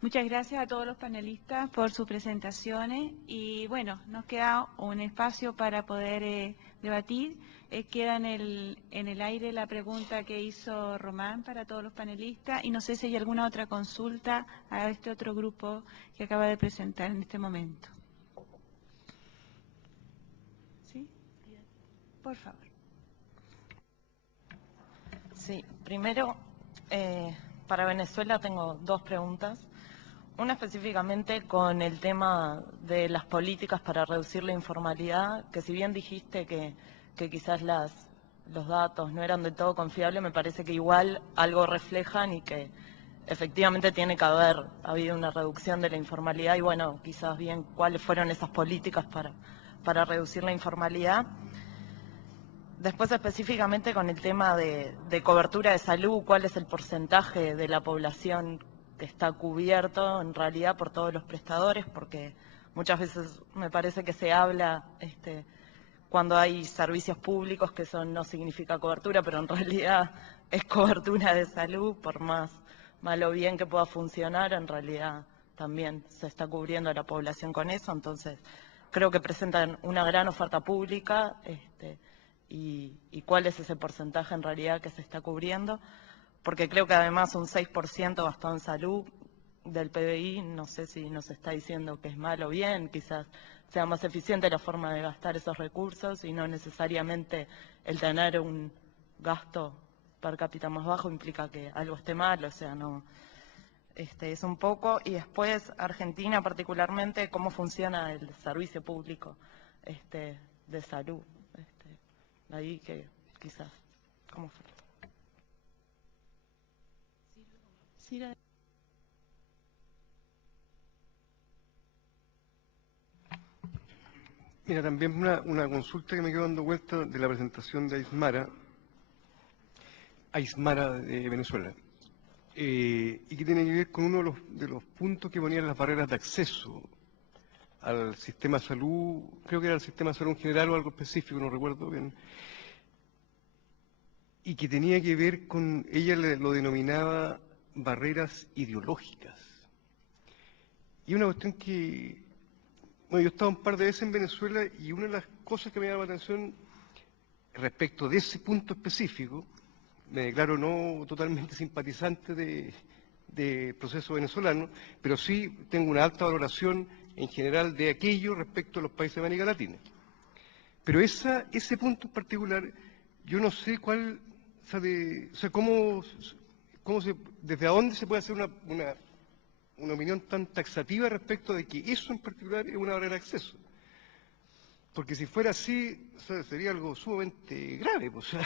Muchas gracias a todos los panelistas por sus presentaciones y bueno, nos queda un espacio para poder debatir. Queda en el aire la pregunta que hizo Román para todos los panelistas y no sé si hay alguna otra consulta a este otro grupo que acaba de presentar en este momento. ¿Sí? Por favor. Sí, primero, para Venezuela tengo dos preguntas. Una específicamente con el tema de las políticas para reducir la informalidad, que si bien dijiste que quizás los datos no eran del todo confiables, me parece que igual algo reflejan y que efectivamente tiene que haber habido una reducción de la informalidad y bueno, quizás bien cuáles fueron esas políticas para reducir la informalidad. Después específicamente con el tema de cobertura de salud, ¿cuál es el porcentaje de la población que está cubierto en realidad por todos los prestadores? Porque muchas veces me parece que se habla cuando hay servicios públicos que eso no significa cobertura, pero en realidad es cobertura de salud, por más mal o bien que pueda funcionar, en realidad también se está cubriendo a la población con eso, entonces creo que presentan una gran oferta pública, y cuál es ese porcentaje en realidad que se está cubriendo, porque creo que además un 6% gastado en salud del PBI, no sé si nos está diciendo que es mal o bien, quizás sea más eficiente la forma de gastar esos recursos y no necesariamente el tener un gasto per cápita más bajo implica que algo esté mal, o sea, no, es un poco. Y después Argentina particularmente, cómo funciona el servicio público de salud, ahí que quizás, ¿cómo fue? Mira, también una consulta que me quedó dando vuelta de la presentación de Aysmara de Venezuela, y que tiene que ver con uno de los puntos que ponían las barreras de acceso al sistema de salud, creo que era el sistema de salud en general o algo específico, no recuerdo bien, y que tenía que ver con, ella lo denominaba barreras ideológicas. Y una cuestión que, bueno, yo he estado un par de veces en Venezuela y una de las cosas que me llama la atención respecto de ese punto específico, me declaro no totalmente simpatizante de proceso venezolano, pero sí tengo una alta valoración en general de aquello respecto a los países de América Latina. Pero ese punto en particular, yo no sé cuál, o sea, desde dónde se puede hacer una opinión tan taxativa respecto de que eso en particular es una barrera de acceso. Porque si fuera así, o sea, sería algo sumamente grave. Pues, o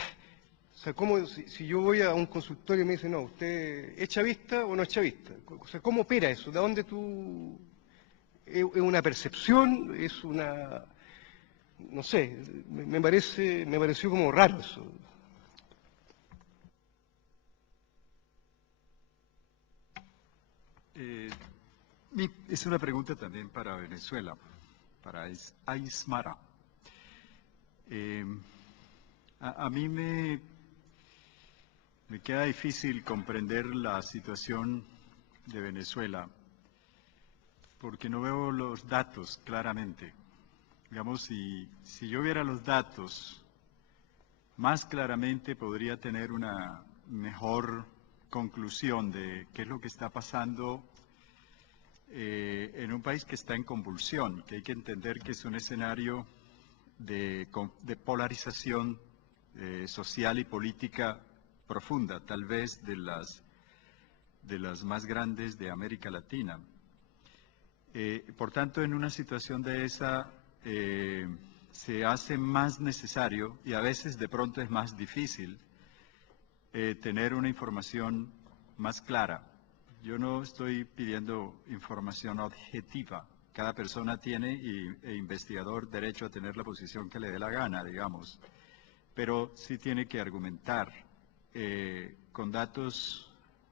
sea, ¿cómo, si yo voy a un consultorio y me dicen, no, ¿usted es chavista o no es chavista? O sea, ¿cómo opera eso? ¿De dónde tú...? ¿Es una percepción? ¿Es una...? No sé, me pareció como raro eso. Es una pregunta también para Venezuela, para Aysmara. A mí me queda difícil comprender la situación de Venezuela porque no veo los datos claramente. Digamos, si yo viera los datos más claramente podría tener una mejor conclusión de qué es lo que está pasando en un país que está en convulsión, que hay que entender que es un escenario de polarización social y política profunda, tal vez de las más grandes de América Latina. Por tanto, en una situación de esa se hace más necesario y a veces de pronto es más difícil tener una información más clara. Yo no estoy pidiendo información objetiva. Cada persona tiene, e investigador, derecho a tener la posición que le dé la gana, digamos. Pero sí tiene que argumentar con datos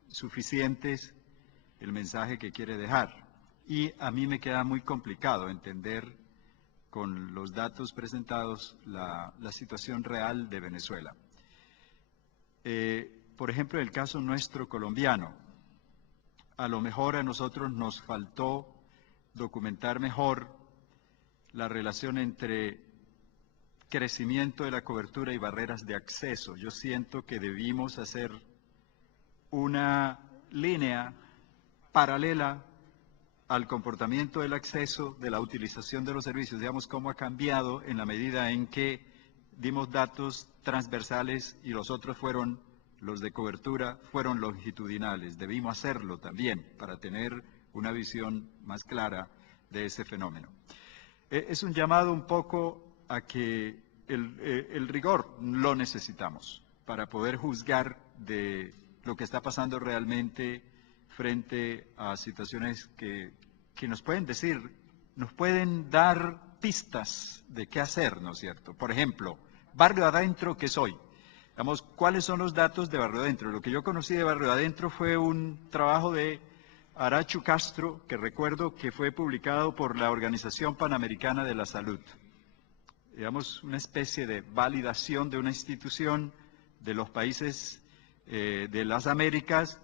suficientes el mensaje que quiere dejar. Y a mí me queda muy complicado entender con los datos presentados la situación real de Venezuela. Por ejemplo, en el caso nuestro colombiano, a lo mejor a nosotros nos faltó documentar mejor la relación entre crecimiento de la cobertura y barreras de acceso. Yo siento que debimos hacer una línea paralela al comportamiento del acceso, de la utilización de los servicios, digamos, cómo ha cambiado en la medida en que dimos datos transversales y los otros fueron, los de cobertura, fueron longitudinales. Debimos hacerlo también para tener una visión más clara de ese fenómeno. Es un llamado un poco a que el rigor lo necesitamos para poder juzgar de lo que está pasando realmente frente a situaciones que nos pueden decir, nos pueden dar pistas de qué hacer, ¿no es cierto? Por ejemplo, barrio adentro, ¿qué soy? Digamos, ¿cuáles son los datos de barrio adentro? Lo que yo conocí de barrio adentro fue un trabajo de Arachu Castro, que recuerdo que fue publicado por la Organización Panamericana de la Salud. Digamos, una especie de validación de una institución de los países de las Américas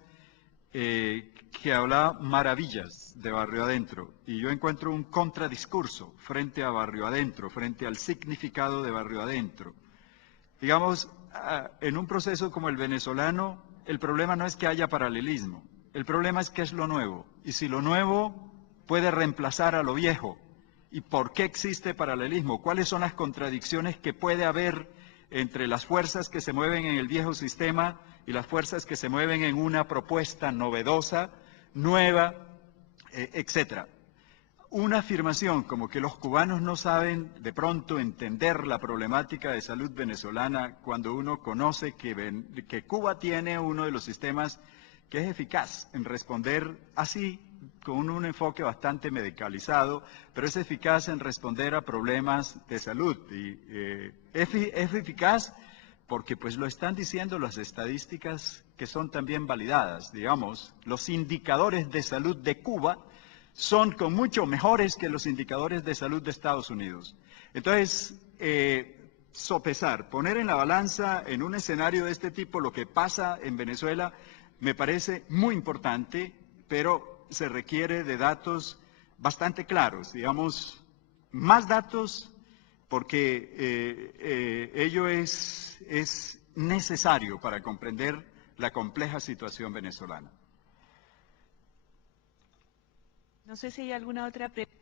que hablaba maravillas de barrio adentro. Y yo encuentro un contradiscurso frente a barrio adentro, frente al significado de barrio adentro. Digamos, en un proceso como el venezolano, el problema no es que haya paralelismo, el problema es que es lo nuevo. Y si lo nuevo puede reemplazar a lo viejo. ¿Y por qué existe paralelismo? ¿Cuáles son las contradicciones que puede haber entre las fuerzas que se mueven en el viejo sistema y las fuerzas que se mueven en una propuesta novedosa, nueva, etcétera? Una afirmación como que los cubanos no saben de pronto entender la problemática de salud venezolana cuando uno conoce que Cuba tiene uno de los sistemas que es eficaz en responder así, con un enfoque bastante medicalizado, pero es eficaz en responder a problemas de salud. Y es eficaz porque pues lo están diciendo las estadísticas que son también validadas. Digamos, los indicadores de salud de Cuba son con mucho mejores que los indicadores de salud de Estados Unidos. Entonces, sopesar, poner en la balanza en un escenario de este tipo lo que pasa en Venezuela me parece muy importante, pero se requiere de datos bastante claros, digamos, más datos porque ello es necesario para comprender la compleja situación venezolana. No sé si hay alguna otra pregunta.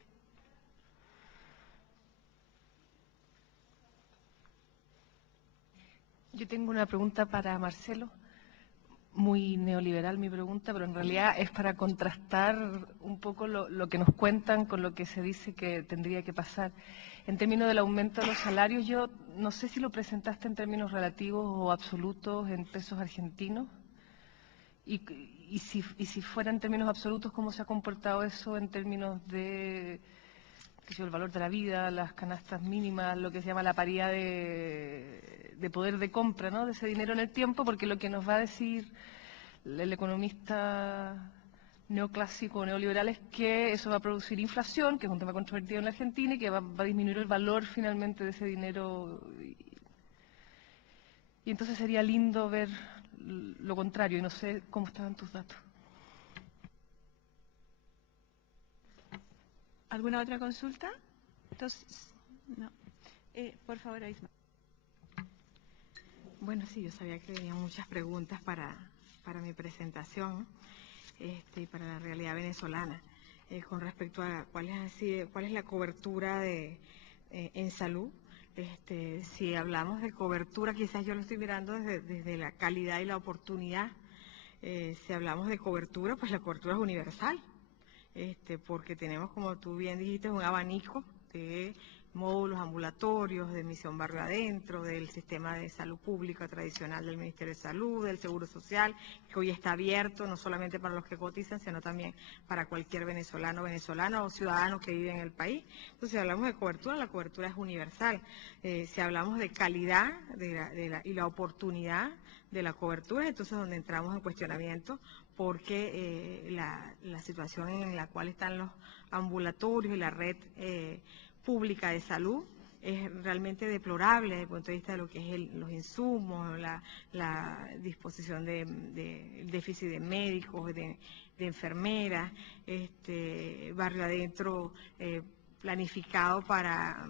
Yo tengo una pregunta para Marcelo, muy neoliberal mi pregunta, pero en realidad es para contrastar un poco lo que nos cuentan con lo que se dice que tendría que pasar. En términos del aumento de los salarios, yo no sé si lo presentaste en términos relativos o absolutos en pesos argentinos. Y si fuera en términos absolutos, ¿cómo se ha comportado eso en términos de el valor de la vida, las canastas mínimas, lo que se llama la paridad de poder de compra, ¿no?, de ese dinero en el tiempo? Porque lo que nos va a decir el economista neoclásico o neoliberal es que eso va a producir inflación, que es un tema controvertido en la Argentina, y que va a disminuir el valor finalmente de ese dinero. Y entonces sería lindo ver lo contrario, y no sé cómo estaban tus datos. ¿Alguna otra consulta? Entonces, no. Por favor, Aisma. Bueno, sí, yo sabía que venían muchas preguntas para mi presentación y para la realidad venezolana. Con respecto a cuál es la cobertura en salud. Si hablamos de cobertura, quizás yo lo estoy mirando desde la calidad y la oportunidad. Si hablamos de cobertura, pues la cobertura es universal, porque tenemos, como tú bien dijiste, un abanico de módulos ambulatorios, de misión barrio adentro, del sistema de salud pública tradicional del Ministerio de Salud, del Seguro Social, que hoy está abierto no solamente para los que cotizan, sino también para cualquier venezolana o ciudadano que vive en el país. Entonces, si hablamos de cobertura, la cobertura es universal. Si hablamos de calidad y la oportunidad de la cobertura, entonces donde entramos en cuestionamiento, porque la situación en la cual están los ambulatorios y la red pública de salud es realmente deplorable desde el punto de vista de lo que es los insumos, la disposición de déficit de médicos, enfermeras, barrio adentro planificado para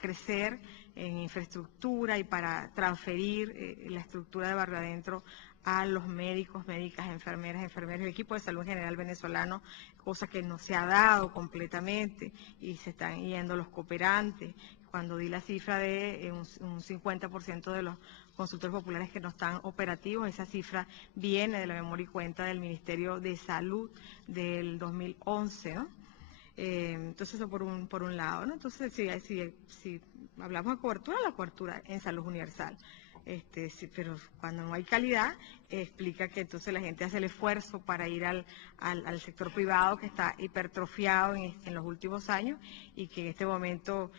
crecer en infraestructura y para transferir la estructura de barrio adentro a los médicos, médicas, enfermeras, enfermeros y equipo de salud en general venezolano, cosa que no se ha dado completamente y se están yendo los cooperantes. Cuando di la cifra de un 50% de los consultores populares que no están operativos, esa cifra viene de la memoria y cuenta del Ministerio de Salud del 2011, ¿no? Entonces eso por un lado, ¿no? Entonces si hablamos de cobertura, la cobertura en salud universal. Sí, pero cuando no hay calidad, explica que entonces la gente hace el esfuerzo para ir al sector privado que está hipertrofiado en los últimos años y que en este momento,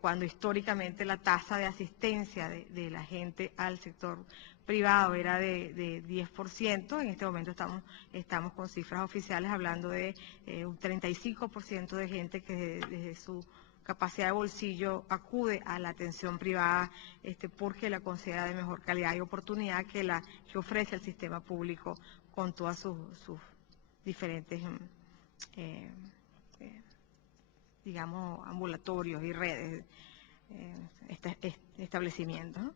cuando históricamente la tasa de asistencia de la gente al sector privado era de 10%, en este momento estamos con cifras oficiales hablando de un 35% de gente que desde su capacidad de bolsillo acude a la atención privada porque la considera de mejor calidad y oportunidad que ofrece el sistema público con todas sus diferentes digamos ambulatorios y redes, establecimientos, ¿no?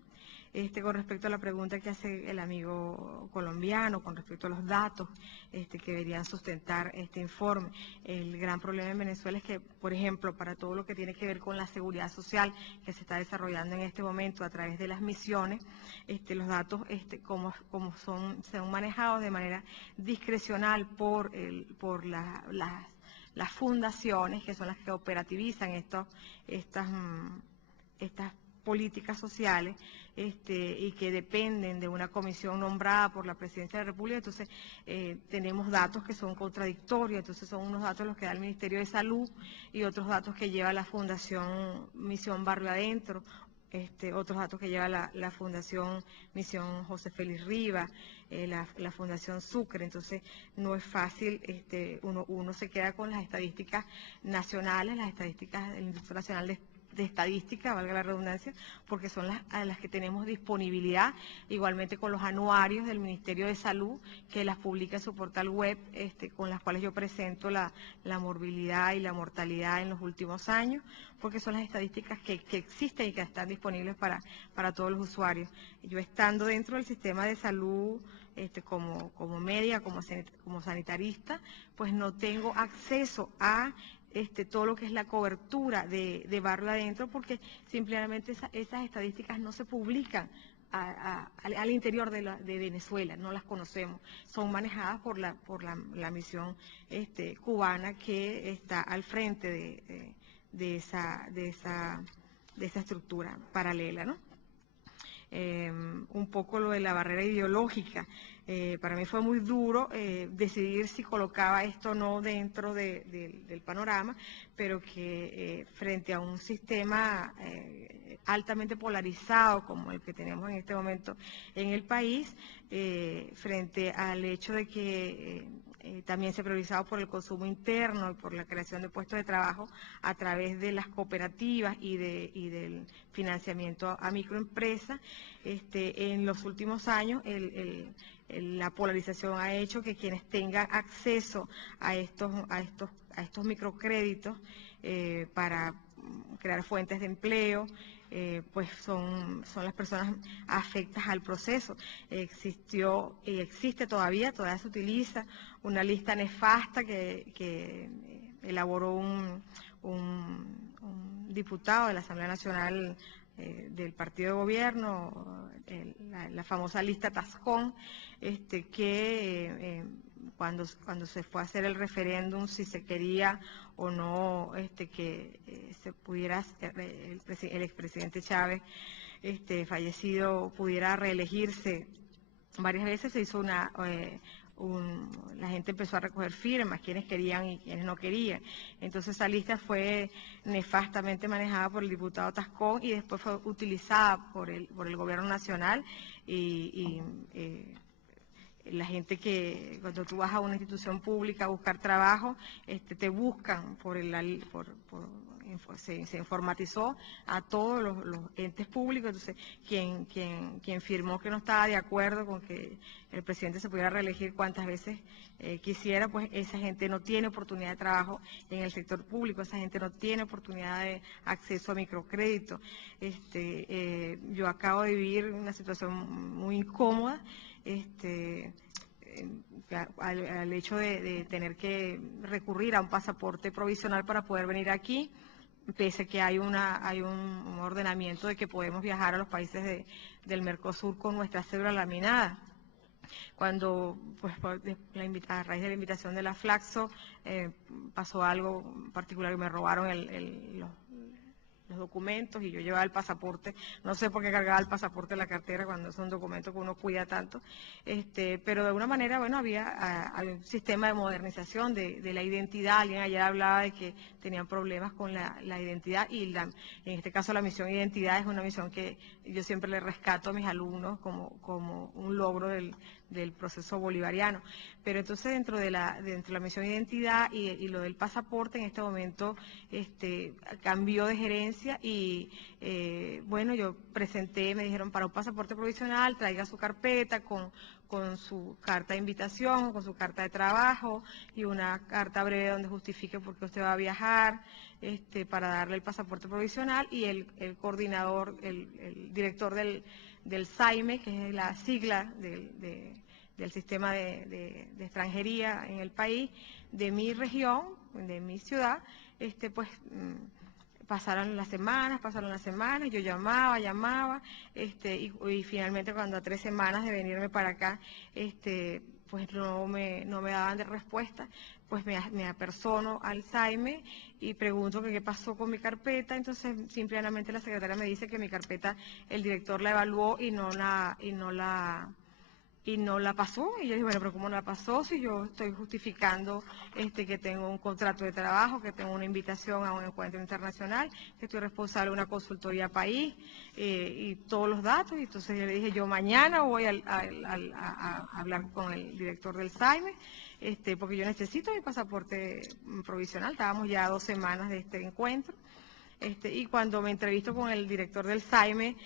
Con respecto a la pregunta que hace el amigo colombiano, con respecto a los datos que deberían sustentar este informe, el gran problema en Venezuela es que, por ejemplo, para todo lo que tiene que ver con la seguridad social que se está desarrollando en este momento a través de las misiones, los datos como son manejados de manera discrecional por las fundaciones, que son las que operativizan estas políticas sociales y que dependen de una comisión nombrada por la Presidencia de la República. Entonces tenemos datos que son contradictorios, entonces son unos datos los que da el Ministerio de Salud y otros datos que lleva la Fundación Misión Barrio Adentro, otros datos que lleva la Fundación Misión José Félix Rivas, la Fundación Sucre. Entonces no es fácil, uno se queda con las estadísticas nacionales, las estadísticas del Instituto Nacional de Estadística, valga la redundancia, porque son a las que tenemos disponibilidad, igualmente con los anuarios del Ministerio de Salud, que las publica en su portal web, con las cuales yo presento la morbilidad y la mortalidad en los últimos años, porque son las estadísticas que existen y que están disponibles para todos los usuarios. Yo estando dentro del sistema de salud, como médica, como sanitarista, pues no tengo acceso a todo lo que es la cobertura de barrio adentro, porque simplemente esas estadísticas no se publican al interior de Venezuela, no las conocemos, son manejadas por la misión cubana que está al frente de esa estructura paralela, ¿no? Un poco lo de la barrera ideológica. Para mí fue muy duro decidir si colocaba esto o no dentro del panorama, pero que frente a un sistema altamente polarizado como el que tenemos en este momento en el país, frente al hecho de que también se priorizaba por el consumo interno y por la creación de puestos de trabajo a través de las cooperativas y del financiamiento a microempresas. En los últimos años la polarización ha hecho que quienes tengan acceso a estos microcréditos para crear fuentes de empleo, pues son las personas afectas al proceso. Existió y existe todavía se utiliza una lista nefasta que elaboró un diputado de la Asamblea Nacional del Partido de Gobierno, la famosa lista Tascón, que cuando se fue a hacer el referéndum si se quería o no que se pudiera, el expresidente Chávez, fallecido, pudiera reelegirse varias veces, se hizo la gente empezó a recoger firmas, quienes querían y quienes no querían. Entonces esa lista fue nefastamente manejada por el diputado Tascón y después fue utilizada por el gobierno nacional y la gente que cuando tú vas a una institución pública a buscar trabajo, te buscan en se informatizó a todos los entes públicos. Entonces, quien firmó que no estaba de acuerdo con que el presidente se pudiera reelegir cuantas veces quisiera, pues esa gente no tiene oportunidad de trabajo en el sector público, esa gente no tiene oportunidad de acceso a microcrédito. Yo acabo de vivir una situación muy incómoda, al hecho de tener que recurrir a un pasaporte provisional para poder venir aquí, pese a que hay un ordenamiento de que podemos viajar a los países del Mercosur con nuestra cédula laminada. Cuando, pues, a raíz de la invitación de la Flaxo, pasó algo particular, que me robaron los documentos y yo llevaba el pasaporte. No sé por qué cargaba el pasaporte en la cartera cuando es un documento que uno cuida tanto. Pero de alguna manera, bueno, había un sistema de modernización de la identidad. Alguien ayer hablaba de que tenían problemas con la identidad y en este caso la misión identidad es una misión que yo siempre le rescato a mis alumnos como un logro del proceso bolivariano. Pero entonces dentro de la misión identidad y lo del pasaporte en este momento cambió de gerencia y bueno, yo presenté, me dijeron para un pasaporte provisional traiga su carpeta con su carta de invitación, con su carta de trabajo y una carta breve donde justifique por qué usted va a viajar, para darle el pasaporte provisional, y el coordinador, el director del SAIME, que es la sigla del sistema de extranjería en el país, de mi región, de mi ciudad, pues pasaron las semanas, yo llamaba, y finalmente cuando a 3 semanas de venirme para acá, pues no me daban de respuesta, pues me apersono al SAIME y pregunto que qué pasó con mi carpeta. Entonces simplemente la secretaria me dice que mi carpeta el director la evaluó y no la pasó. Y yo dije, bueno, pero ¿cómo no la pasó si yo estoy justificando que tengo un contrato de trabajo, que tengo una invitación a un encuentro internacional, que estoy responsable de una consultoría país y todos los datos? Y entonces yo le dije, yo mañana voy a hablar con el director del SAIME, porque yo necesito mi pasaporte provisional. Estábamos ya a 2 semanas de este encuentro. Y cuando me entrevisto con el director del SAIME,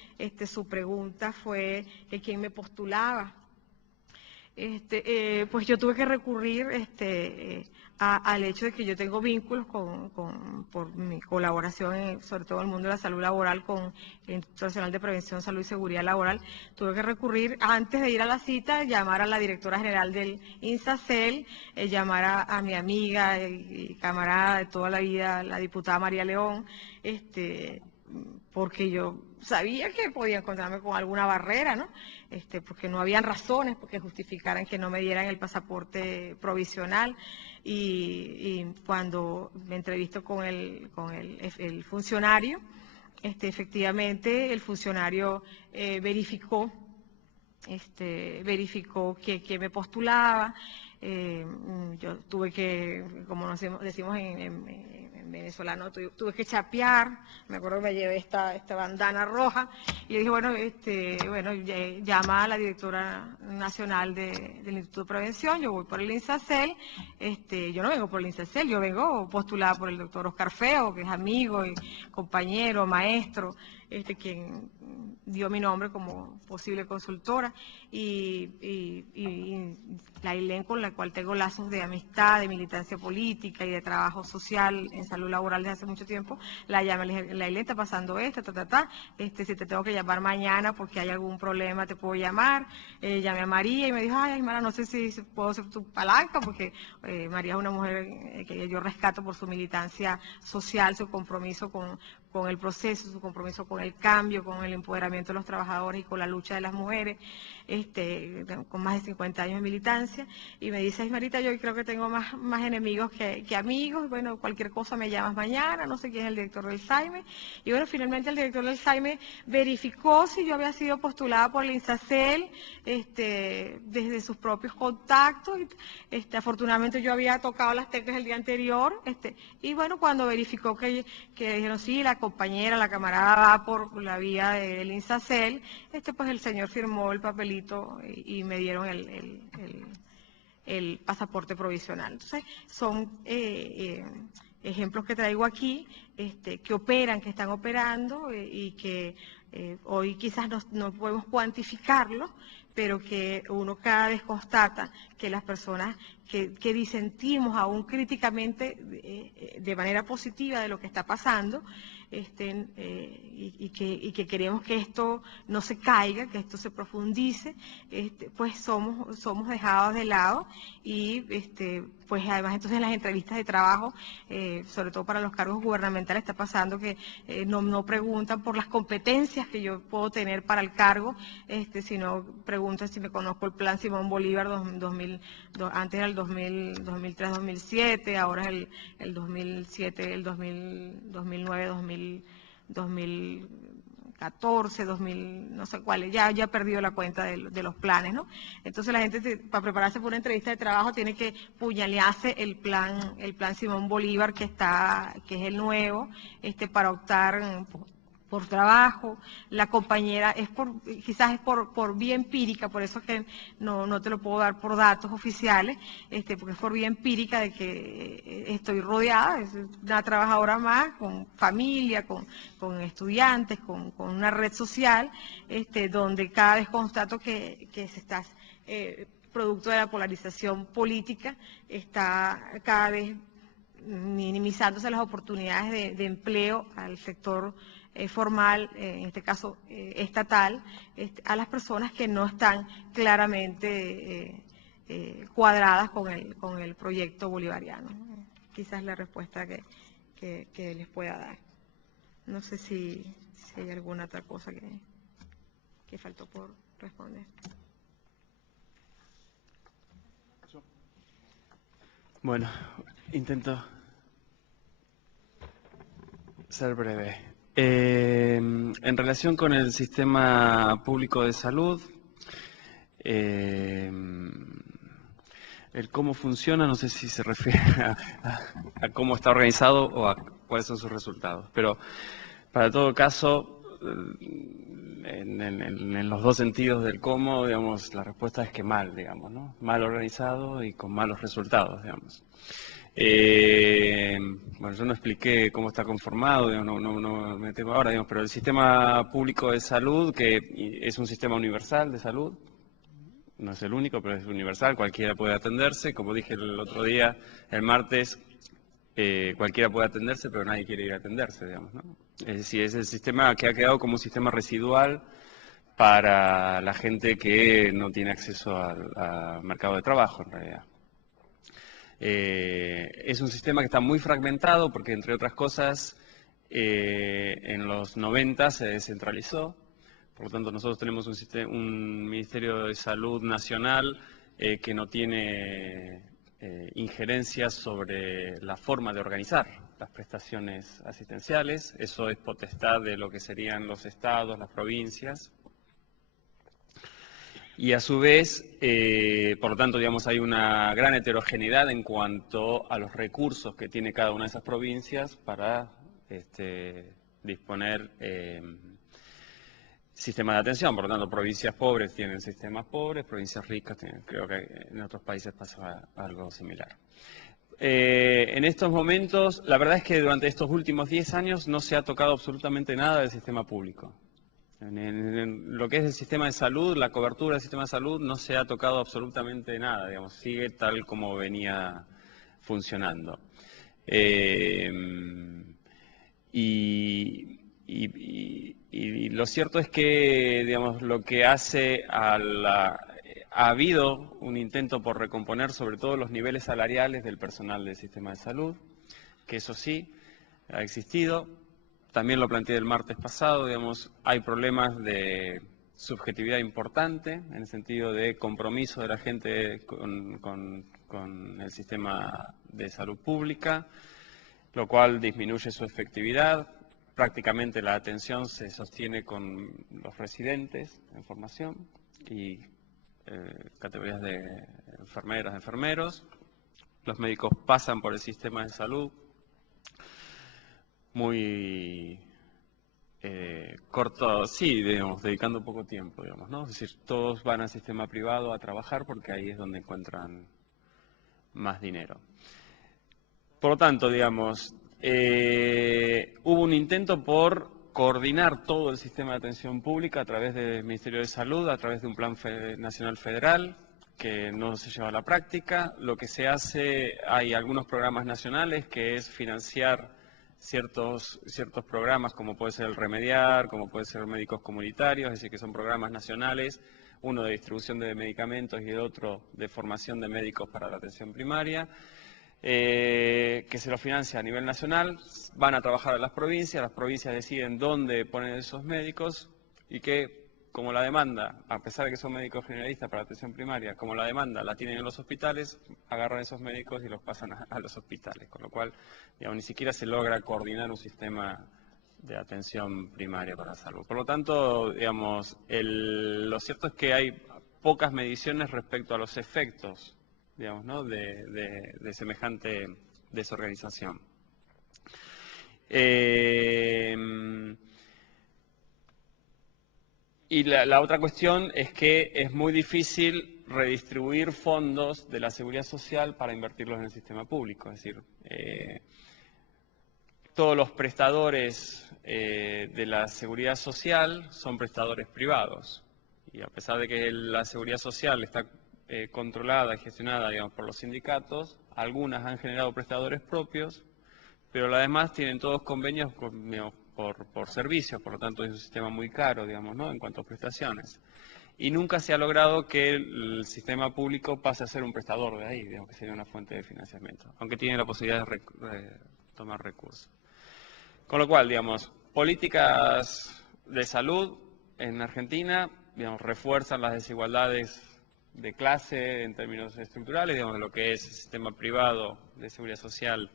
su pregunta fue que quién me postulaba. Pues yo tuve que recurrir al hecho de que yo tengo vínculos por mi colaboración, sobre todo en el mundo de la salud laboral, con el Instituto Nacional de Prevención, Salud y Seguridad Laboral. Tuve que recurrir, antes de ir a la cita, llamar a la directora general del INSACEL, llamar a mi amiga y camarada de toda la vida, la diputada María León, porque yo sabía que podía encontrarme con alguna barrera, ¿no? Porque no habían razones porque justificaran que no me dieran el pasaporte provisional. Y cuando me entrevisto con el funcionario, efectivamente el funcionario verificó que me postulaba. Yo tuve que, como decimos en venezolano, tuve que chapear. Me acuerdo que me llevé esta bandana roja y le dije, bueno, llama a la directora nacional del Instituto de Prevención, yo voy por el INSACEL. Yo no vengo por el INSACEL, yo vengo postulada por el doctor Oscar Feo, que es amigo y compañero, maestro, quien dio mi nombre como posible consultora, y la ILEN, con la cual tengo lazos de amistad, de militancia política y de trabajo social en salud laboral desde hace mucho tiempo. La llamé, le dije, la ILEN está pasando esto, si te tengo que llamar mañana porque hay algún problema, te puedo llamar. Llamé a María y me dijo, ay, Mara, no sé si puedo ser tu palanca, porque María es una mujer que yo rescato por su militancia social, su compromiso con el proceso, su compromiso con el cambio, con el empoderamiento de los trabajadores y con la lucha de las mujeres, con más de 50 años de militancia. Y me dice, ay, Marita, yo creo que tengo más enemigos que amigos. Bueno, cualquier cosa me llamas mañana, no sé quién es el director del SAIME. Y bueno, finalmente el director del SAIME verificó si yo había sido postulada por el INSACEL, desde sus propios contactos. Afortunadamente yo había tocado las teclas el día anterior, y bueno, cuando verificó que dijeron, sí, la compañera, la camarada va por la vía del INSACEL, pues el señor firmó el papelito y me dieron el pasaporte provisional. Entonces, son ejemplos que traigo aquí, que operan, que están operando y que hoy quizás no podemos cuantificarlo, pero que uno cada vez constata que las personas que disentimos aún críticamente de manera positiva de lo que está pasando, y que queremos que esto no se caiga, que esto se profundice, pues somos dejados de lado y pues además entonces en las entrevistas de trabajo, sobre todo para los cargos gubernamentales, está pasando que no preguntan por las competencias que yo puedo tener para el cargo, sino preguntan si me conozco el plan Simón Bolívar antes era el 2003-2007, ahora es el 2007, el 2009, 2014, 2000, no sé cuáles, ya he perdido la cuenta de los planes, ¿no? Entonces la gente para prepararse para una entrevista de trabajo tiene que puñalearse el plan Simón Bolívar que es el nuevo, para optar por trabajo. La compañera quizás es por vía empírica, por eso que no te lo puedo dar por datos oficiales, porque es por vía empírica de que estoy rodeada, es una trabajadora más, con familia, con estudiantes, con una red social, donde cada vez constato que se está, producto de la polarización política, está cada vez minimizándose las oportunidades de empleo al sector formal, en este caso estatal, a las personas que no están claramente cuadradas con el proyecto bolivariano. Quizás la respuesta que les pueda dar. No sé si hay alguna otra cosa que faltó por responder. Bueno, intento ser breve. En relación con el sistema público de salud, el cómo funciona, no sé si se refiere a cómo está organizado o a cuáles son sus resultados, pero para todo caso, en los dos sentidos del cómo, digamos, la respuesta es que mal, digamos, ¿no? Mal organizado y con malos resultados, digamos. Bueno, yo no expliqué cómo está conformado, digamos, no me tengo ahora, digamos, pero el sistema público de salud, que es un sistema universal de salud, no es el único, pero es universal, cualquiera puede atenderse, como dije el otro día, el martes, cualquiera puede atenderse, pero nadie quiere ir a atenderse, digamos, ¿no? Es decir, es el sistema que ha quedado como un sistema residual para la gente que no tiene acceso al mercado de trabajo, en realidad. Es un sistema que está muy fragmentado porque, entre otras cosas, en los 90 se descentralizó. Por lo tanto, nosotros tenemos un Ministerio de Salud Nacional que no tiene injerencias sobre la forma de organizar las prestaciones asistenciales. Eso es potestad de lo que serían los estados, las provincias. Y a su vez, por lo tanto, digamos, hay una gran heterogeneidad en cuanto a los recursos que tiene cada una de esas provincias para disponer sistemas de atención. Por lo tanto, provincias pobres tienen sistemas pobres, provincias ricas tienen, creo que en otros países pasa algo similar. En estos momentos, la verdad es que durante estos últimos 10 años no se ha tocado absolutamente nada del sistema público. En lo que es el sistema de salud, la cobertura del sistema de salud no se ha tocado absolutamente nada, digamos, sigue tal como venía funcionando. Y lo cierto es que, digamos, lo que hace ha habido un intento por recomponer sobre todo los niveles salariales del personal del sistema de salud, que eso sí, ha existido. También lo planteé el martes pasado, digamos, hay problemas de subjetividad importante, en el sentido de compromiso de la gente con el sistema de salud pública, lo cual disminuye su efectividad. Prácticamente la atención se sostiene con los residentes en formación y categorías de enfermeras, enfermeros. Los médicos pasan por el sistema de salud muy corto, sí, digamos, dedicando poco tiempo, digamos, ¿no? Es decir, todos van al sistema privado a trabajar porque ahí es donde encuentran más dinero. Por lo tanto, digamos, hubo un intento por coordinar todo el sistema de atención pública a través del Ministerio de Salud, a través de un plan nacional federal, que no se lleva a la práctica. Lo que se hace, hay algunos programas nacionales, que es financiar ciertos programas, como puede ser el Remediar, como puede ser Médicos Comunitarios, es decir, que son programas nacionales, uno de distribución de medicamentos y el otro de formación de médicos para la atención primaria. Que se lo financia a nivel nacional, van a trabajar a las provincias deciden dónde ponen esos médicos y que, como la demanda, a pesar de que son médicos generalistas para la atención primaria, como la demanda la tienen en los hospitales, agarran esos médicos y los pasan a los hospitales, con lo cual, digamos, ni siquiera se logra coordinar un sistema de atención primaria para la salud. Por lo tanto, digamos, lo cierto es que hay pocas mediciones respecto a los efectos, digamos, ¿no?, de semejante desorganización. Y la otra cuestión es que es muy difícil redistribuir fondos de la seguridad social para invertirlos en el sistema público. Es decir, todos los prestadores de la seguridad social son prestadores privados. Y a pesar de que la seguridad social está controlada y gestionada, digamos, por los sindicatos, algunas han generado prestadores propios, pero las demás tienen todos convenios digamos, por servicios, por lo tanto es un sistema muy caro, digamos, ¿no?, en cuanto a prestaciones. Y nunca se ha logrado que el sistema público pase a ser un prestador de ahí, digamos, que sería una fuente de financiamiento, aunque tiene la posibilidad de tomar recursos. Con lo cual, digamos, políticas de salud en Argentina, digamos, refuerzan las desigualdades de clase en términos estructurales, digamos, lo que es el sistema privado de seguridad social,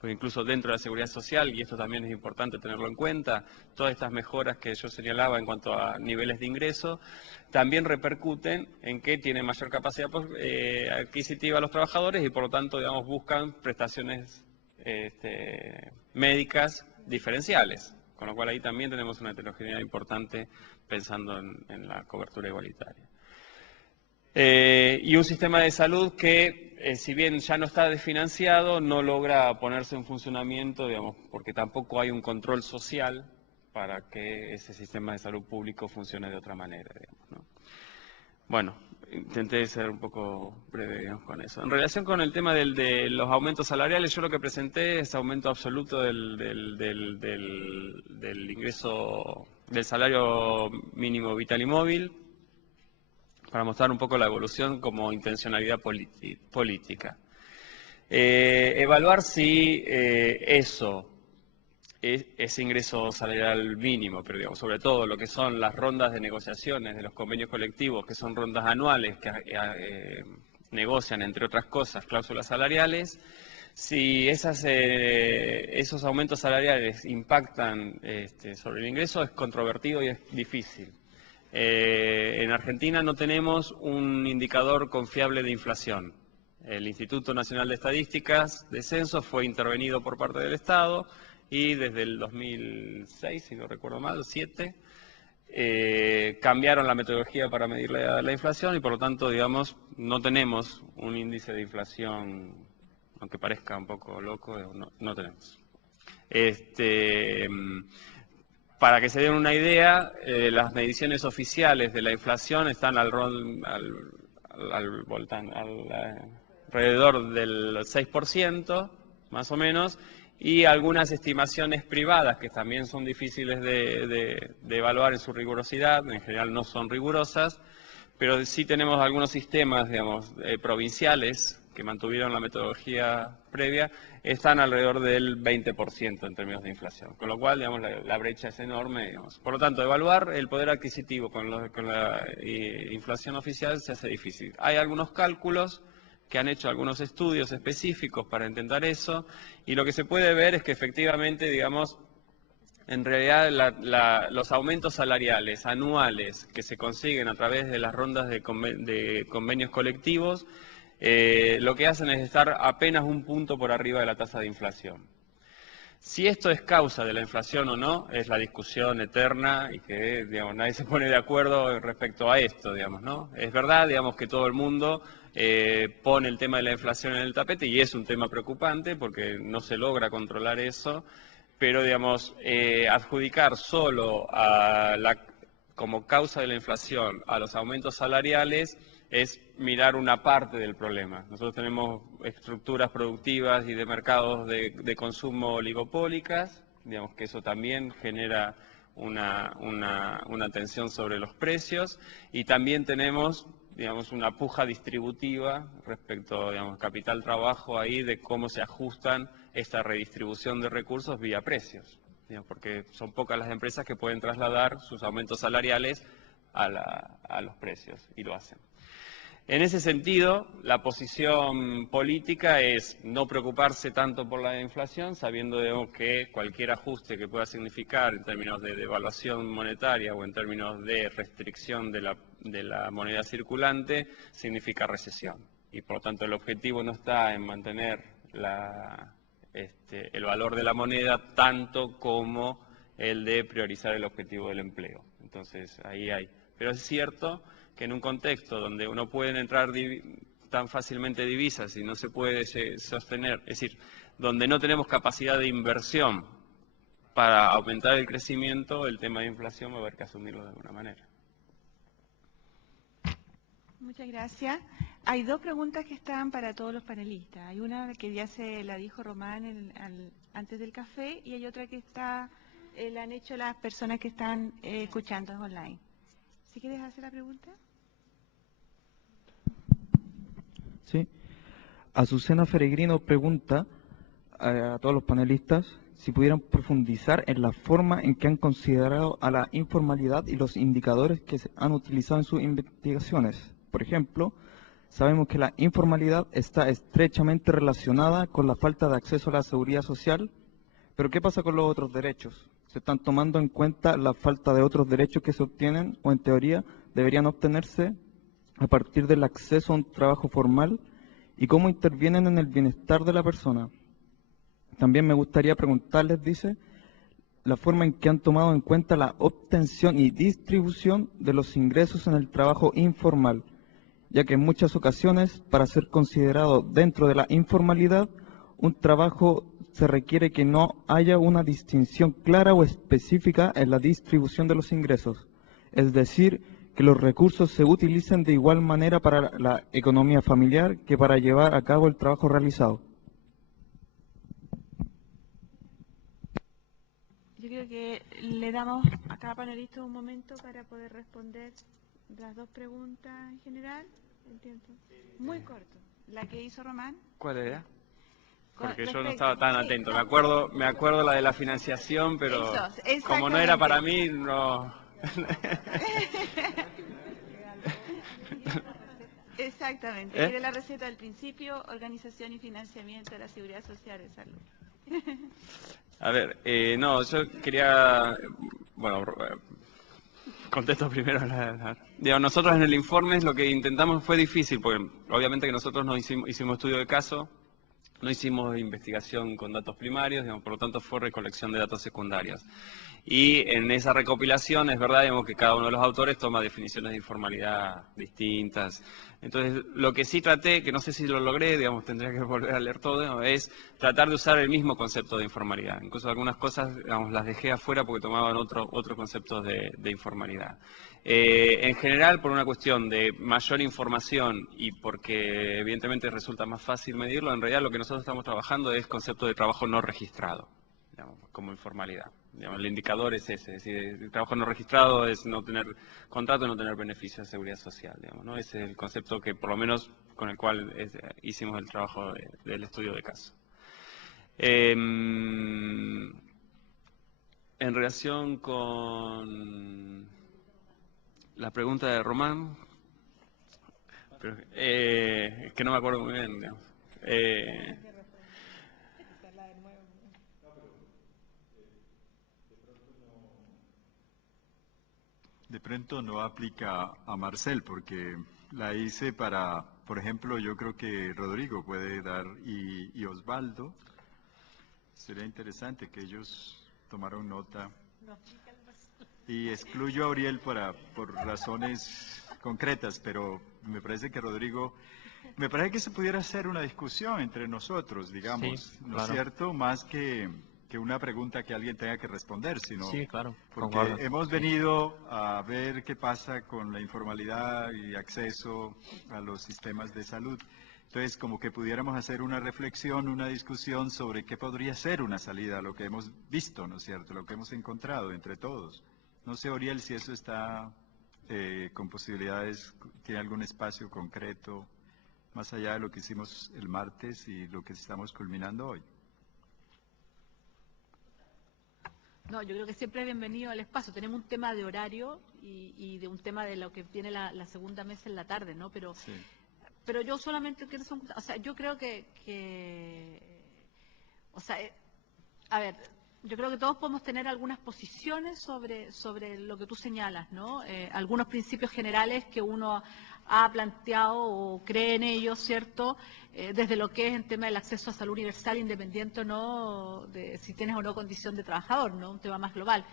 pues incluso dentro de la seguridad social, y esto también es importante tenerlo en cuenta, todas estas mejoras que yo señalaba en cuanto a niveles de ingreso, también repercuten en que tienen mayor capacidad adquisitiva los trabajadores y por lo tanto, digamos, buscan prestaciones médicas diferenciales, con lo cual ahí también tenemos una heterogeneidad importante pensando en la cobertura igualitaria. Y un sistema de salud que, si bien ya no está desfinanciado, no logra ponerse en funcionamiento, digamos, porque tampoco hay un control social para que ese sistema de salud público funcione de otra manera, digamos, ¿no? Bueno, intenté ser un poco breve, digamos, con eso. En relación con el tema de los aumentos salariales, yo lo que presenté es aumento absoluto del ingreso, del salario mínimo vital y móvil, para mostrar un poco la evolución como intencionalidad política. Evaluar si ese ingreso salarial mínimo, pero digamos, sobre todo lo que son las rondas de negociaciones de los convenios colectivos, que son rondas anuales que negocian, entre otras cosas, cláusulas salariales, si esos aumentos salariales impactan sobre el ingreso, es controvertido y es difícil. En Argentina no tenemos un indicador confiable de inflación. El Instituto Nacional de Estadísticas de Censo fue intervenido por parte del Estado y desde el 2006, si no recuerdo mal, 2007, cambiaron la metodología para medir la inflación y por lo tanto, digamos, no tenemos un índice de inflación, aunque parezca un poco loco, no tenemos. Para que se den una idea, las mediciones oficiales de la inflación están alrededor del 6%, más o menos, y algunas estimaciones privadas, que también son difíciles de evaluar en su rigurosidad, en general no son rigurosas, pero sí tenemos algunos sistemas, digamos, provinciales, que mantuvieron la metodología previa, están alrededor del 20% en términos de inflación, con lo cual, digamos, la brecha es enorme, digamos. Por lo tanto, evaluar el poder adquisitivo con la inflación oficial se hace difícil. Hay algunos cálculos que han hecho algunos estudios específicos para intentar eso, y lo que se puede ver es que efectivamente, digamos, en realidad los aumentos salariales anuales que se consiguen a través de las rondas de convenios colectivos, lo que hacen es estar apenas un punto por arriba de la tasa de inflación. Si esto es causa de la inflación o no, es la discusión eterna y que, digamos, nadie se pone de acuerdo respecto a esto, digamos, ¿no? Es verdad, digamos, que todo el mundo pone el tema de la inflación en el tapete y es un tema preocupante porque no se logra controlar eso, pero digamos, adjudicar solo como causa de la inflación a los aumentos salariales es mirar una parte del problema. Nosotros tenemos estructuras productivas y de mercados de consumo oligopólicas, digamos que eso también genera una tensión sobre los precios, y también tenemos, digamos, una puja distributiva respecto, digamos, capital-trabajo ahí, de cómo se ajustan esta redistribución de recursos vía precios, digamos, porque son pocas las empresas que pueden trasladar sus aumentos salariales a los precios, y lo hacen. En ese sentido, la posición política es no preocuparse tanto por la inflación, sabiendo, digamos, que cualquier ajuste que pueda significar en términos de devaluación monetaria o en términos de restricción de la moneda circulante significa recesión. Y por lo tanto el objetivo no está en mantener el valor de la moneda tanto como el de priorizar el objetivo del empleo. Entonces ahí hay. Pero es cierto que en un contexto donde no pueden entrar tan fácilmente divisas y no se puede sostener, es decir, donde no tenemos capacidad de inversión para aumentar el crecimiento, el tema de inflación va a haber que asumirlo de alguna manera. Muchas gracias. Hay dos preguntas que están para todos los panelistas. Hay una que ya se la dijo Román antes del café, y hay otra que la han hecho las personas que están escuchando online. ¿Si quieres hacer la pregunta? Sí. Azucena Feregrino pregunta a todos los panelistas si pudieran profundizar en la forma en que han considerado a la informalidad y los indicadores que se han utilizado en sus investigaciones. Por ejemplo, sabemos que la informalidad está estrechamente relacionada con la falta de acceso a la seguridad social, pero ¿qué pasa con los otros derechos? ¿Se están tomando en cuenta la falta de otros derechos que se obtienen o en teoría deberían obtenerse a partir del acceso a un trabajo formal, y cómo intervienen en el bienestar de la persona? También me gustaría preguntarles, dice, la forma en que han tomado en cuenta la obtención y distribución de los ingresos en el trabajo informal, ya que en muchas ocasiones, para ser considerado dentro de la informalidad, un trabajo se requiere que no haya una distinción clara o específica en la distribución de los ingresos, es decir, que los recursos se utilicen de igual manera para la economía familiar que para llevar a cabo el trabajo realizado. Yo creo que le damos a cada panelista un momento para poder responder las dos preguntas en general. Entiendo. Muy corto. La que hizo Román. ¿Cuál era? Porque yo no Respecto, estaba tan sí, atento. no. Me acuerdo la de la financiación, pero Eso, como no era para exactamente. mí, no. Exactamente. Quiere la receta del principio, organización y financiamiento de la seguridad social de salud. A ver, no, yo quería, bueno, contesto primero Digo, nosotros en el informe lo que intentamos fue difícil, porque obviamente que nosotros no hicimos estudio de caso, no hicimos investigación con datos primarios, digamos, por lo tanto fue recolección de datos secundarios. Y en esa recopilación es verdad, digamos, que cada uno de los autores toma definiciones de informalidad distintas. Entonces, lo que sí traté, que no sé si lo logré, digamos, tendría que volver a leer todo, ¿no?, es tratar de usar el mismo concepto de informalidad. Incluso algunas cosas, digamos, las dejé afuera porque tomaban otros conceptos de informalidad. En general, por una cuestión de mayor información y porque evidentemente resulta más fácil medirlo, en realidad lo que nosotros estamos trabajando es concepto de trabajo no registrado, digamos, como informalidad. Digamos, el indicador es ese, es decir, el trabajo no registrado es no tener contrato, no tener beneficios de seguridad social, digamos, ¿no? Ese es el concepto que por lo menos con el cual hicimos el trabajo del estudio de caso. En relación con la pregunta de Román, pero, es que no me acuerdo muy bien, digamos. De pronto no aplica a Marcel porque la hice para, por ejemplo, yo creo que Rodrigo puede dar y Osvaldo. Sería interesante que ellos tomaran nota. Y excluyo a Uriel por razones concretas, pero me parece que Rodrigo Me parece que se pudiera hacer una discusión entre nosotros, digamos, Sí, ¿no es claro. cierto? Más que una pregunta que alguien tenga que responder, sino Sí, claro, porque concuerdo. hemos Sí. venido a ver qué pasa con la informalidad y acceso a los sistemas de salud. Entonces, como que pudiéramos hacer una reflexión, una discusión sobre qué podría ser una salida a lo que hemos visto, ¿no es cierto? Lo que hemos encontrado entre todos. No sé, Oriel, si eso está con posibilidades, tiene algún espacio concreto, más allá de lo que hicimos el martes y lo que estamos culminando hoy. No, yo creo que siempre es bienvenido al espacio. Tenemos un tema de horario y de un tema de lo que viene la segunda mesa en la tarde, ¿no? Pero, Sí. pero yo solamente quiero, o sea, yo creo o sea, a ver, yo creo que todos podemos tener algunas posiciones sobre lo que tú señalas, ¿no? Algunos principios generales que uno ha planteado o cree en ellos, ¿cierto? Desde lo que es el tema del acceso a salud universal, independiente o no de si tienes o no condición de trabajador, ¿no? Un tema más global.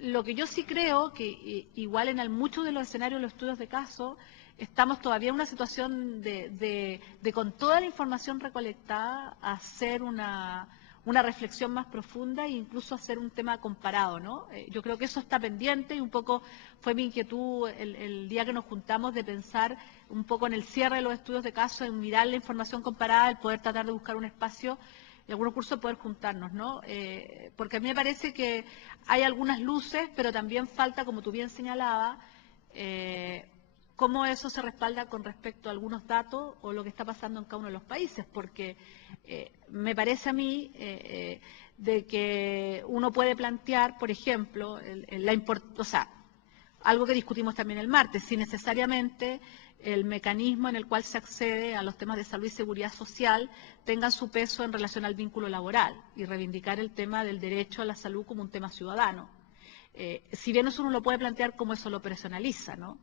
Lo que yo sí creo que igual en muchos de los escenarios de los estudios de caso estamos todavía en una situación de con toda la información recolectada hacer una reflexión más profunda e incluso hacer un tema comparado, ¿no? Yo creo que eso está pendiente y un poco fue mi inquietud el día que nos juntamos de pensar un poco en el cierre de los estudios de caso, en mirar la información comparada, el poder tratar de buscar un espacio y algunos cursos poder juntarnos, ¿no? Porque a mí me parece que hay algunas luces, pero también falta, como tú bien señalabas, cómo eso se respalda con respecto a algunos datos o lo que está pasando en cada uno de los países, porque me parece a mí de que uno puede plantear, por ejemplo, o sea, algo que discutimos también el martes, si necesariamente el mecanismo en el cual se accede a los temas de salud y seguridad social tenga su peso en relación al vínculo laboral y reivindicar el tema del derecho a la salud como un tema ciudadano. Si bien eso uno lo puede plantear como eso lo personaliza, ¿no?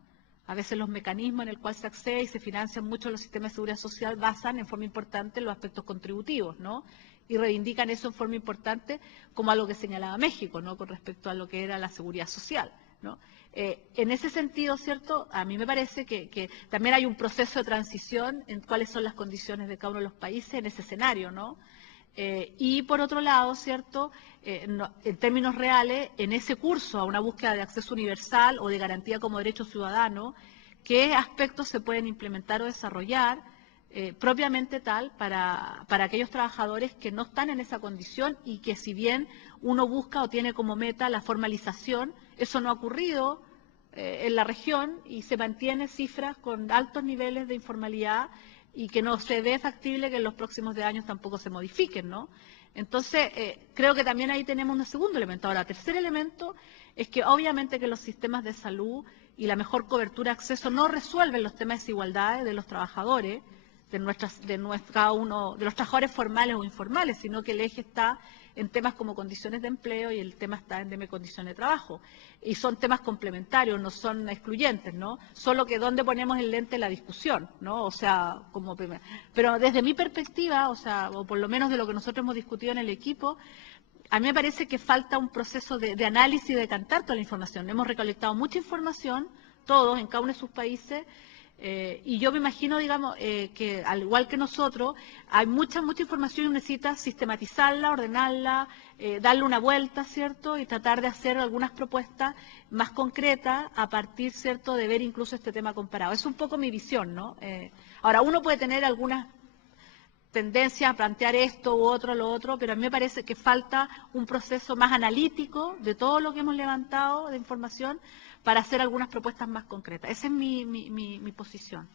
A veces los mecanismos en el cual se accede y se financian mucho los sistemas de seguridad social basan en forma importante en los aspectos contributivos, ¿no? Y reivindican eso en forma importante como algo que señalaba México, ¿no? Con respecto a lo que era la seguridad social, ¿no? En ese sentido, ¿cierto? A mí me parece que también hay un proceso de transición en cuáles son las condiciones de cada uno de los países en ese escenario, ¿no? Y por otro lado, ¿cierto? En términos reales, en ese curso a una búsqueda de acceso universal o de garantía como derecho ciudadano, ¿qué aspectos se pueden implementar o desarrollar propiamente tal para aquellos trabajadores que no están en esa condición y que si bien uno busca o tiene como meta la formalización, eso no ha ocurrido en la región y se mantiene cifras con altos niveles de informalidad y que no se ve factible que en los próximos años tampoco se modifiquen, ¿no? Entonces, creo que también ahí tenemos un segundo elemento. Ahora, tercer elemento es que obviamente que los sistemas de salud y la mejor cobertura de acceso no resuelven los temas de desigualdades de los trabajadores, cada uno, de los trabajadores formales o informales, sino que el eje está en temas como condiciones de empleo y el tema está en condiciones de trabajo. Y son temas complementarios, no son excluyentes, ¿no? Solo que dónde ponemos el lente de la discusión, ¿no? O sea, como primero. Pero desde mi perspectiva, o sea, o por lo menos de lo que nosotros hemos discutido en el equipo, a mí me parece que falta un proceso de análisis y de cantar toda la información. Hemos recolectado mucha información, todos, en cada uno de sus países, y yo me imagino, digamos, que al igual que nosotros, hay mucha información y necesita sistematizarla, ordenarla, darle una vuelta, ¿cierto? Y tratar de hacer algunas propuestas más concretas a partir, ¿cierto?, de ver incluso este tema comparado. Es un poco mi visión, ¿no? Ahora, uno puede tener algunas tendencias a plantear esto u otro, lo otro, pero a mí me parece que falta un proceso más analítico de todo lo que hemos levantado de información para hacer algunas propuestas más concretas. Esa es mi posición.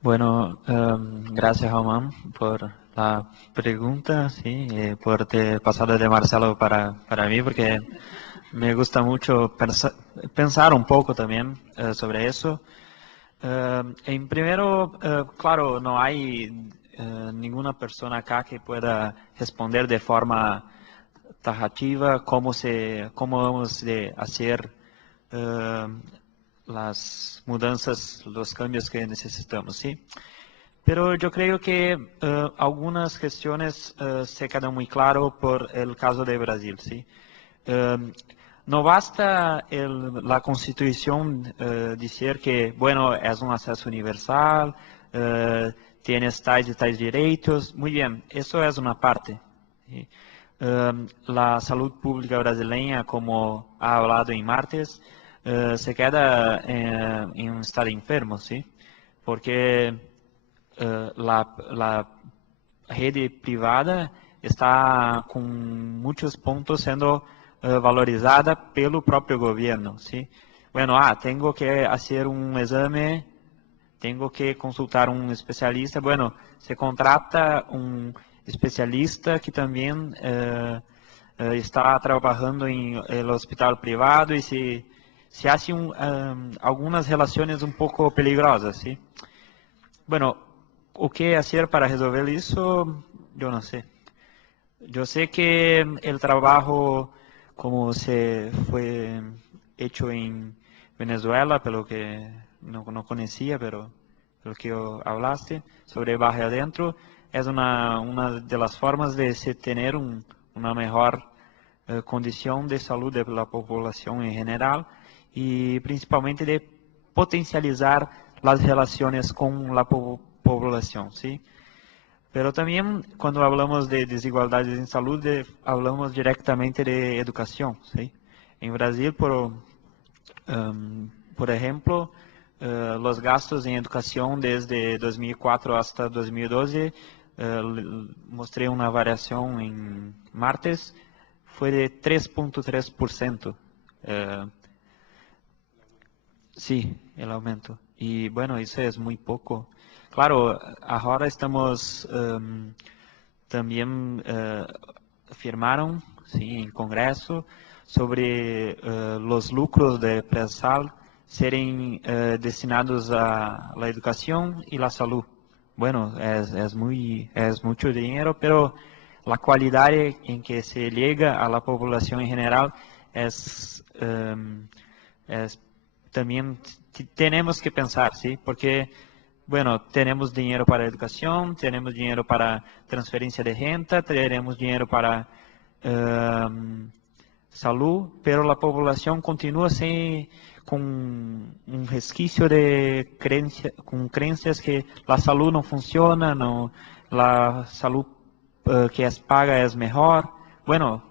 Bueno, gracias, Omar, por la pregunta, sí, por pasar de Marcelo para mí, porque me gusta mucho pensar un poco también sobre eso. En primero, claro, no hay ninguna persona acá que pueda responder de forma tajativa cómo vamos de hacer las mudanzas, los cambios que necesitamos, ¿sí? Pero yo creo que algunas gestiones se quedan muy claro por el caso de Brasil, ¿sí? no basta la Constitución decir que, bueno, es un acceso universal, tienes tais y tais derechos. Muy bien, eso es una parte. ¿Sí? La salud pública brasileña, como ha hablado en martes, se queda en un estado enfermo, ¿sí? Porque la rede privada está con muchos puntos sendo valorizada pelo próprio governo, ¿sí? Bueno, tengo que hacer un exame, tengo que consultar un especialista. Bueno, se contrata un especialista que también está trabajando en el hospital privado y se hace algunas relaciones un poco peligrosas, ¿sí? Bueno, o que hacer para resolver isso, eu não sei. Eu sei que o trabalho, como se foi hecho em Venezuela, pelo que não conhecia, pero pelo que hablaste, sobre Barrio Adentro, é uma das formas de se ter uma melhor condição de saúde da população em geral e principalmente de potencializar as relações com a población, ¿sí? Pero también cuando hablamos de desigualdades en salud, hablamos directamente de educación, ¿sí? En Brasil, por ejemplo, los gastos en educación desde 2004 hasta 2012, mostré una variación en martes, fue de 3.3%. Sí, el aumento. Y bueno, eso es muy poco. Claro, ahora estamos también firmaron, sí, en Congreso sobre los lucros de prensal serem destinados a la educación y la salud. Bueno, es mucho dinero, pero la calidad en que se llega a la población en general es también tenemos que pensar, ¿sí? Porque, bueno, tenemos dinero para educación, tenemos dinero para transferencia de renta, tenemos dinero para salud, pero la población continúa con un resquicio de con creencias que la salud no funciona, la salud que es paga es mejor. Bueno,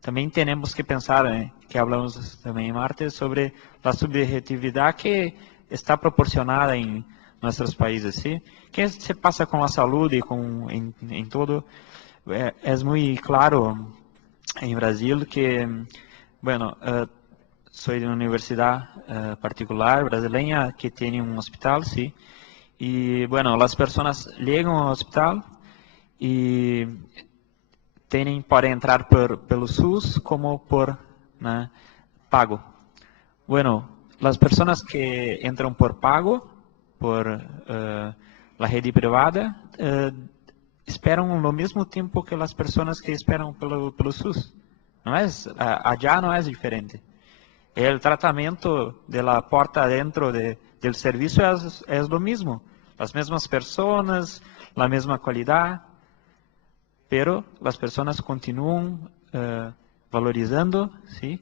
también tenemos que pensar, que hablamos también en martes, sobre la subjetividad que está proporcionada en nuestros países, ¿sí? ¿Qué se pasa con la salud y en todo? Es muy claro en Brasil que, bueno, soy de una universidad particular brasileña que tiene un hospital, ¿sí? Y, bueno, las personas llegan al hospital y tienen para entrar pelo SUS como por pago. Bueno, las personas que entran por pago, por la rede privada, esperan lo mismo tiempo que las personas que esperan pelo SUS. Allá no es diferente. El tratamiento de la puerta adentro del servicio es lo mismo. Las mismas personas, la misma calidad, pero las personas continúan valorizando, ¿sí?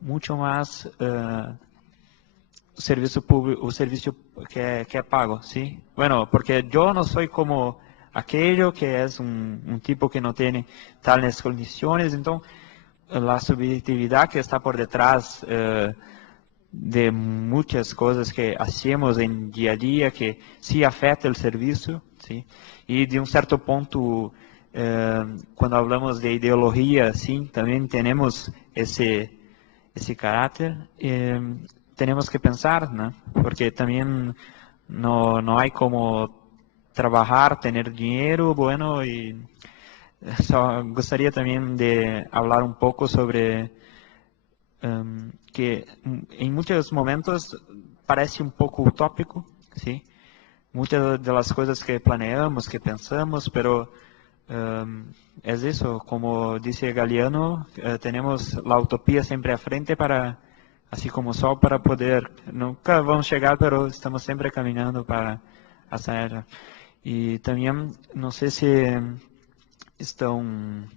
Mucho más servicio público, o servicio que es pago, ¿sí? Bueno, porque yo no soy como aquello que es un tipo que no tiene tales condiciones, entonces la subjetividad que está por detrás de muchas cosas que hacemos en día a día, que sí afecta el servicio, ¿sí? Y de un cierto punto, cuando hablamos de ideología, sí, también tenemos ese carácter. Tenemos que pensar, ¿no? Porque también no hay como trabajar, tener dinero, bueno, y gustaría también de hablar un poco sobre que en muchos momentos parece un poco utópico, ¿sí? Muchas de las cosas que planeamos, que pensamos, pero es eso, como dice Galeano, tenemos la utopía siempre a frente para, así como sol, para poder, nunca vamos a llegar, pero estamos siempre caminando para hacia ella. Y también, no sé si están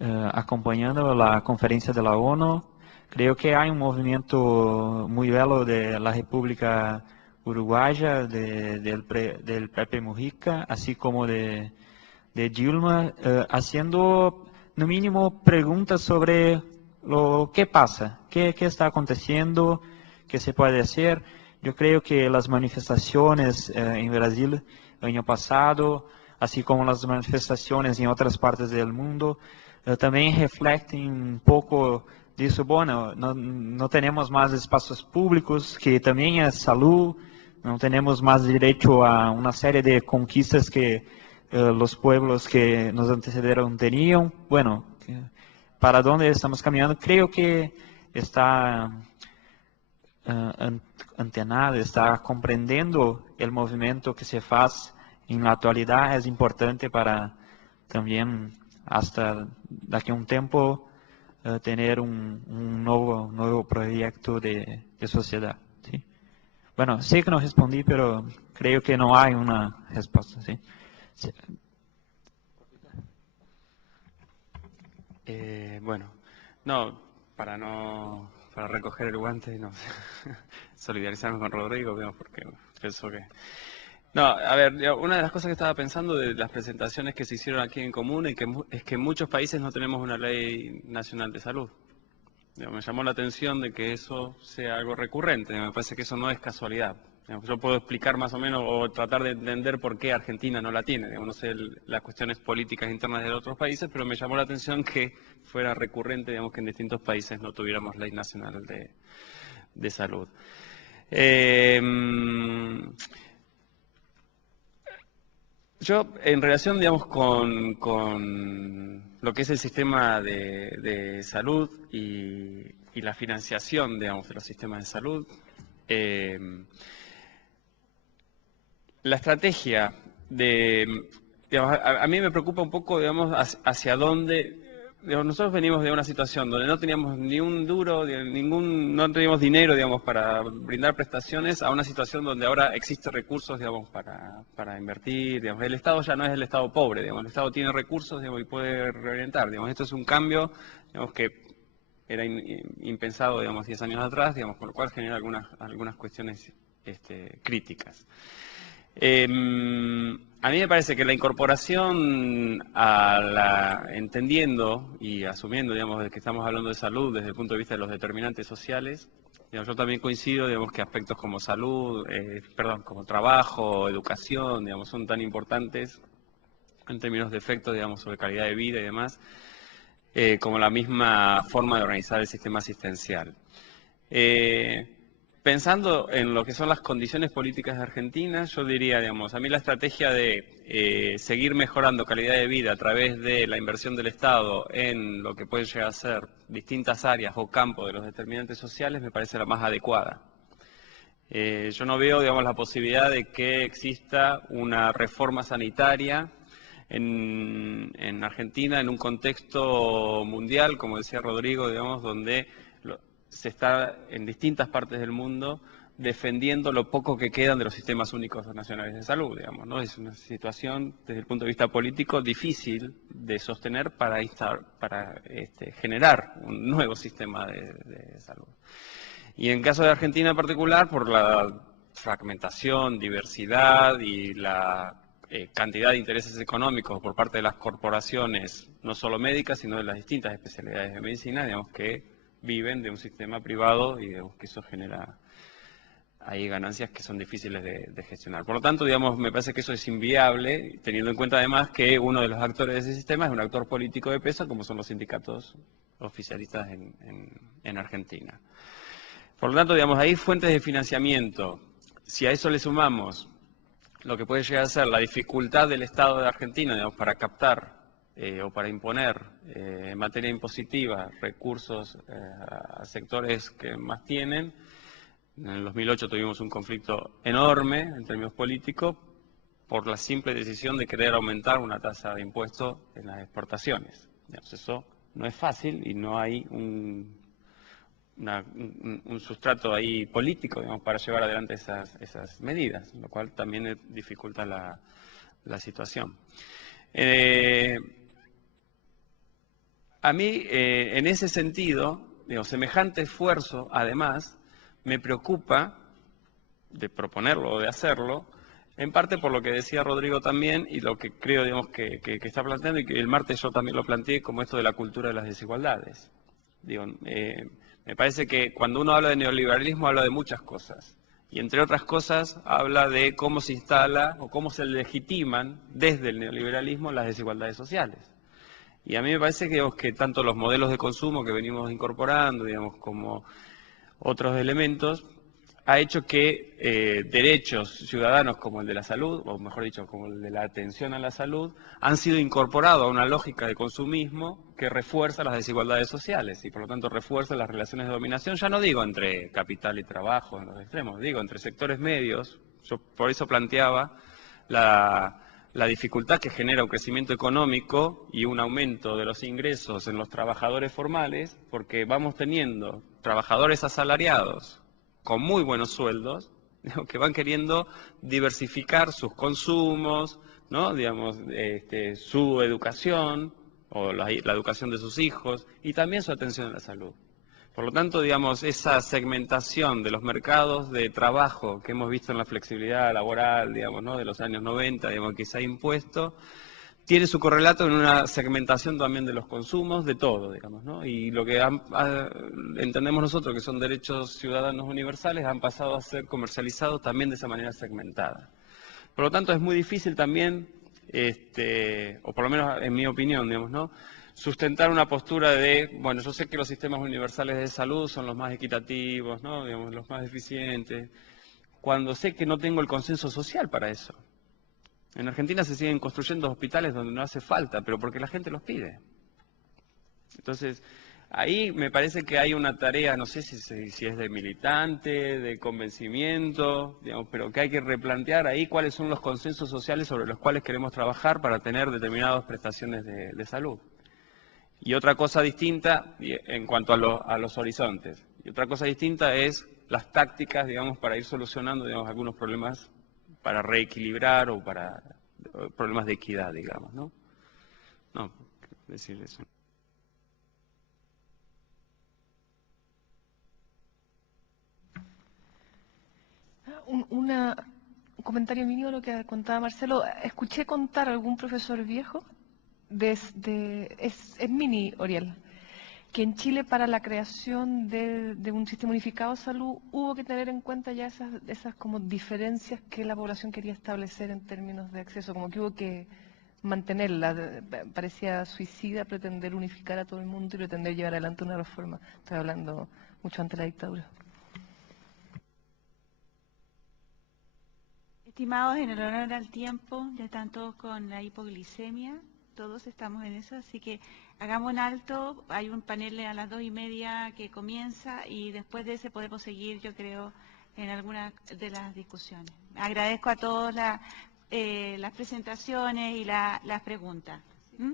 acompañando la conferencia de la ONU. Creo que hay un movimiento muy bello de la República Uruguaya, del Pepe Mujica, así como de Dilma, haciendo, no mínimo, preguntas sobre lo que pasa, qué está aconteciendo, qué se puede hacer. Yo creo que las manifestaciones en Brasil el año pasado, así como las manifestaciones en otras partes del mundo, también reflecten un poco de eso. Bueno, no tenemos más espacios públicos, que también es salud, no tenemos más derecho a una serie de conquistas que los pueblos que nos antecedieron tenían. Bueno, ¿para dónde estamos caminando? Creo que está antenado, está comprendiendo el movimiento que se hace en la actualidad. Es importante para también, hasta de aquí a un tiempo, tener un nuevo proyecto de sociedad. ¿Sí? Bueno, sé que no respondí, pero creo que no hay una respuesta. ¿Sí? Sí. Bueno, no, para recoger el guante, no, solidarizarme con Rodrigo, digamos, porque pienso que... No, a ver, una de las cosas que estaba pensando de las presentaciones que se hicieron aquí en común es que en muchos países no tenemos una ley nacional de salud. Me llamó la atención de que eso sea algo recurrente, me parece que eso no es casualidad. Yo puedo explicar más o menos o tratar de entender por qué Argentina no la tiene. No sé las cuestiones políticas internas de otros países, pero me llamó la atención que fuera recurrente, digamos, que en distintos países no tuviéramos ley nacional de salud. Yo, en relación, digamos, con lo que es el sistema de salud y la financiación, digamos, de los sistemas de salud, la estrategia digamos, a mí me preocupa un poco, digamos, hacia dónde, digamos, nosotros venimos de una situación donde no teníamos ni un duro, no teníamos dinero, digamos, para brindar prestaciones, a una situación donde ahora existen recursos, digamos, para invertir, digamos, el Estado ya no es el Estado pobre, digamos, el Estado tiene recursos, digamos, y puede reorientar, digamos, esto es un cambio, digamos, que era impensado, digamos, 10 años atrás, digamos, con lo cual genera algunas cuestiones críticas. A mí me parece que la incorporación entendiendo y asumiendo, digamos, de que estamos hablando de salud desde el punto de vista de los determinantes sociales, digamos, yo también coincido, digamos, que aspectos como salud, como trabajo, educación, digamos, son tan importantes en términos de efectos, digamos, sobre calidad de vida y demás, como la misma forma de organizar el sistema asistencial. Pensando en lo que son las condiciones políticas de Argentina, yo diría, digamos, a mí la estrategia de seguir mejorando calidad de vida a través de la inversión del Estado en lo que pueden llegar a ser distintas áreas o campos de los determinantes sociales me parece la más adecuada. Yo no veo, digamos, la posibilidad de que exista una reforma sanitaria en Argentina en un contexto mundial, como decía Rodrigo, digamos, donde se está en distintas partes del mundo defendiendo lo poco que quedan de los sistemas únicos nacionales de salud, digamos, ¿no? Es una situación, desde el punto de vista político, difícil de sostener para generar un nuevo sistema de salud. Y en caso de Argentina en particular, por la fragmentación, diversidad y la cantidad de intereses económicos por parte de las corporaciones, no solo médicas, sino de las distintas especialidades de medicina, digamos, que viven de un sistema privado y digamos, que eso genera ahí ganancias que son difíciles de gestionar. Por lo tanto, digamos, me parece que eso es inviable, teniendo en cuenta además que uno de los actores de ese sistema es un actor político de peso, como son los sindicatos oficialistas en Argentina. Por lo tanto, digamos, hay fuentes de financiamiento. Si a eso le sumamos lo que puede llegar a ser la dificultad del Estado de Argentina, digamos, para captar o para imponer en materia impositiva recursos a sectores que más tienen. En el 2008 tuvimos un conflicto enorme en términos políticos por la simple decisión de querer aumentar una tasa de impuesto en las exportaciones. Digamos, eso no es fácil y no hay un sustrato ahí político, digamos, para llevar adelante esas medidas, lo cual también dificulta la situación. A mí, en ese sentido, digo, semejante esfuerzo, además, me preocupa de proponerlo o de hacerlo, en parte por lo que decía Rodrigo también y lo que creo, digamos, que está planteando, y que el martes yo también lo planteé, como esto de la cultura de las desigualdades. Digo, me parece que cuando uno habla de neoliberalismo habla de muchas cosas. Y entre otras cosas habla de cómo se instala o cómo se legitiman desde el neoliberalismo las desigualdades sociales. Y a mí me parece que, digamos, que tanto los modelos de consumo que venimos incorporando, digamos, como otros elementos, ha hecho que derechos ciudadanos como el de la salud, o mejor dicho, como el de la atención a la salud, han sido incorporados a una lógica de consumismo que refuerza las desigualdades sociales y por lo tanto refuerza las relaciones de dominación, ya no digo entre capital y trabajo en los extremos, digo entre sectores medios. Yo por eso planteaba la dificultad que genera un crecimiento económico y un aumento de los ingresos en los trabajadores formales, porque vamos teniendo trabajadores asalariados con muy buenos sueldos, digamos, que van queriendo diversificar sus consumos, ¿no? Digamos, su educación o la educación de sus hijos y también su atención a la salud. Por lo tanto, digamos, esa segmentación de los mercados de trabajo que hemos visto en la flexibilidad laboral, digamos, ¿no? De los años 90, digamos, que se ha impuesto, tiene su correlato en una segmentación también de los consumos, de todo, digamos, ¿no? Y lo que entendemos nosotros que son derechos ciudadanos universales han pasado a ser comercializados también de esa manera segmentada. Por lo tanto, es muy difícil también, o por lo menos en mi opinión, digamos, ¿no? Sustentar una postura de, bueno, yo sé que los sistemas universales de salud son los más equitativos, ¿no? Digamos, los más eficientes, cuando sé que no tengo el consenso social para eso. En Argentina se siguen construyendo hospitales donde no hace falta, pero porque la gente los pide. Entonces, ahí me parece que hay una tarea, no sé si es de militante, de convencimiento, digamos, pero que hay que replantear ahí cuáles son los consensos sociales sobre los cuales queremos trabajar para tener determinadas prestaciones de salud. Y otra cosa distinta en cuanto a los horizontes. Y otra cosa distinta es las tácticas, digamos, para ir solucionando, digamos, algunos problemas para reequilibrar o para problemas de equidad, digamos, ¿no? No, decir eso. Un comentario mínimo a lo que contaba Marcelo. Escuché contar a algún profesor viejo, es mini Oriel, que en Chile para la creación de un sistema unificado de salud hubo que tener en cuenta ya esas como diferencias que la población quería establecer en términos de acceso, como que hubo que mantenerla. Parecía suicida pretender unificar a todo el mundo y pretender llevar adelante una reforma. Estoy hablando mucho antes de la dictadura. Estimados, en el honor al tiempo, ya están todos con la hipoglicemia, todos estamos en eso, así que hagamos un alto, hay un panel a las 2:30 que comienza y después de ese podemos seguir, yo creo, en alguna de las discusiones. Agradezco a todos las presentaciones y las preguntas. ¿Mm?